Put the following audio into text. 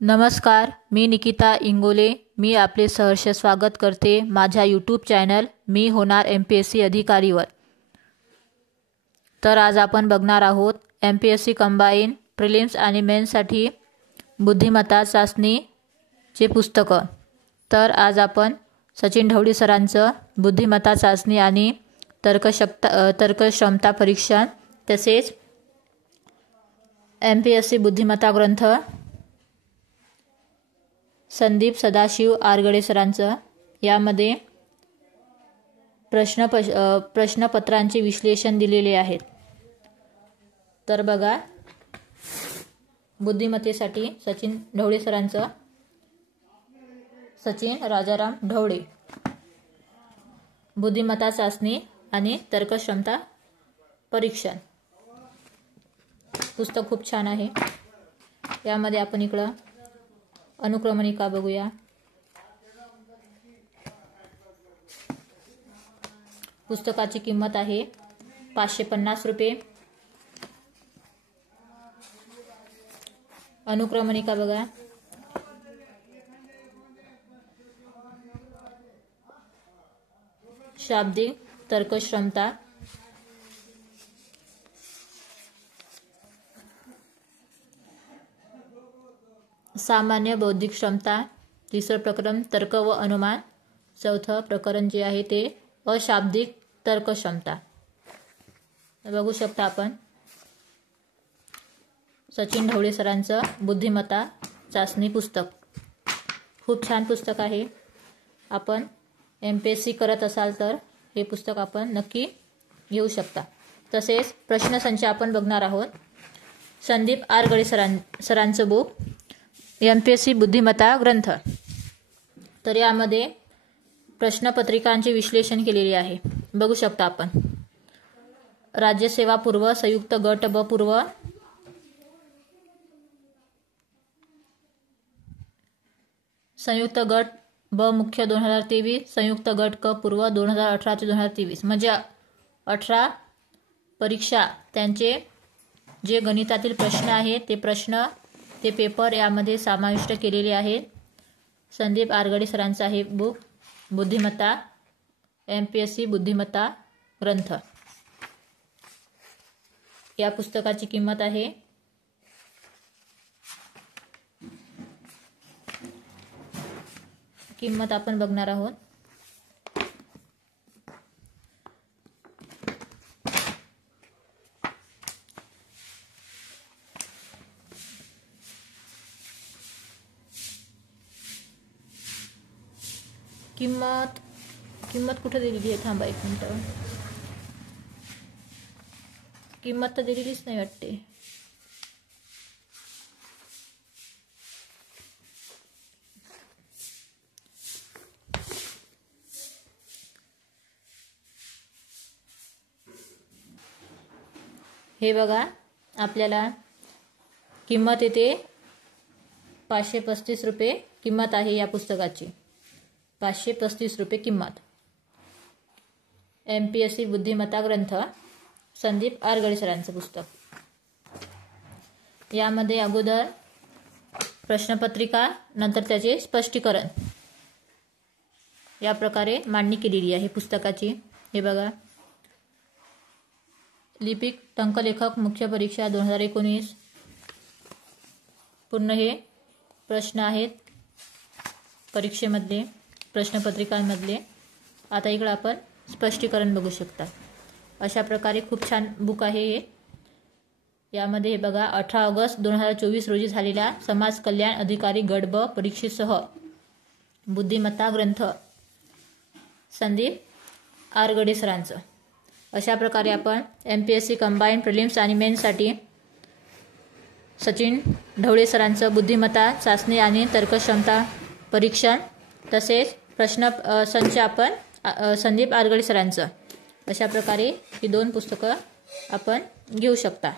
नमस्कार, मी निकिता इंगोले. मी आपले सहर्ष स्वागत करते माझ्या यूट्यूब चॅनल मी होणार MPSC अधिकारीवर. तर आज आपण बघणार आहोत MPSC कंबाईन प्रिलिम्स आणि मेन्ससाठी बुद्धिमत्ता चाचणीचे पुस्तकं. तर आज आपण सचिन ढवळे सरांचं बुद्धिमत्ता चाचणी आणि तर्कक्षमता परीक्षण तसेच MPSC बुद्धिमत्ता ग्रंथ संदीप सदाशिव आरगडे सरांचं यामध्ये प्रश्नपत्रांचे विश्लेषण दिलेले आहेत. तर बघा, बुद्धिमत्तेसाठी सचिन ढवळे सरांचं सचिन राजाराम ढवळे बुद्धिमत्ता चाचणी आणि तर्कक्षमता परीक्षण पुस्तक खूप छान आहे. यामध्ये आपण इकडं अनुक्रमणिका बघूया. पुस्तकाची किंमत आहे 550 रुपये. अनुक्रमणिका बघा. शाब्दिक तर्कक्षमता, सामान्य बौद्धिक क्षमता, तिसरं प्रकरण तर्क व अनुमान, चौथं प्रकरण जे आहे ते अशाब्दिक तर्कक्षमता. बघू शकता आपण सचिन ढवळे सरांचं बुद्धिमत्ता चाचणी पुस्तक. खूप छान पुस्तक आहे. आपण MPSC करत असाल तर हे पुस्तक आपण नक्की घेऊ शकता. तसेच प्रश्नसंच आपण बघणार आहोत. संदीप आरगडे सरांचं बुक MPSC बुद्धिमत्ता ग्रंथ. तर यामध्ये प्रश्नपत्रिकांचे विश्लेषण केलेले आहे. बघू शकता आपण. राज्यसेवा पूर्व, संयुक्त गट ब पूर्व, संयुक्त गट ब मुख्य 2023, संयुक्त गट क पूर्व 2018 ते 2023 म्हणजे 18 परीक्षा त्यांचे जे गणितातील प्रश्न आहेत ते पेपर यामध्ये समाविष्ट केलेले आहेत. संदीप आरगडे सरांचा आहे बुक बुद्धिमत्ता MPSC बुद्धिमत्ता ग्रंथ. या पुस्तकाची किंमत आहे आपण बघणार आहोत. किंमत कुठे दिलेली आहे? थांबा एक मिनिट. किंमत तर दिलेलीच नाही वाटते. हे बघा, आपल्याला किंमत येते 535 रुपये किंमत आहे या पुस्तकाची. 535 रुपये किंमत. MPSC बुद्धिमत्ता ग्रंथ संदीप आरगडे सरांचं पुस्तक. यामध्ये अगोदर प्रश्नपत्रिका, नंतर त्याचे स्पष्टीकरण या प्रकारे मांडणी केलेली आहे पुस्तकाची. हे बघा, लिपिक टंकलेखक मुख्य परीक्षा 2019 पूर्ण हे प्रश्न आहेत परीक्षेमधले, प्रश्नपत्रिकांमधले. आता इकडे आपण स्पष्टीकरण बघू शकता. अशा प्रकारे खूप छान बुक आहे हे. यामध्ये हे बघा, 18 ऑगस्ट 2024 रोजी झालेल्या समाज कल्याण अधिकारी गट ब परीक्षेसह बुद्धिमत्ता ग्रंथ संदीप आरगडे सरांचं. अशा प्रकारे आपण MPSC कंबाईन प्रिलिम्स आणि मेन्ससाठी सचिन ढवळे सरांचं बुद्धिमत्ता चाचणी आणि तर्कक्षमता परीक्षण तसेच प्रश्नसंच आपण संदीप आरगडे सरांचं, अशा प्रकारे ही 2 पुस्तकं आपण घेऊ शकता.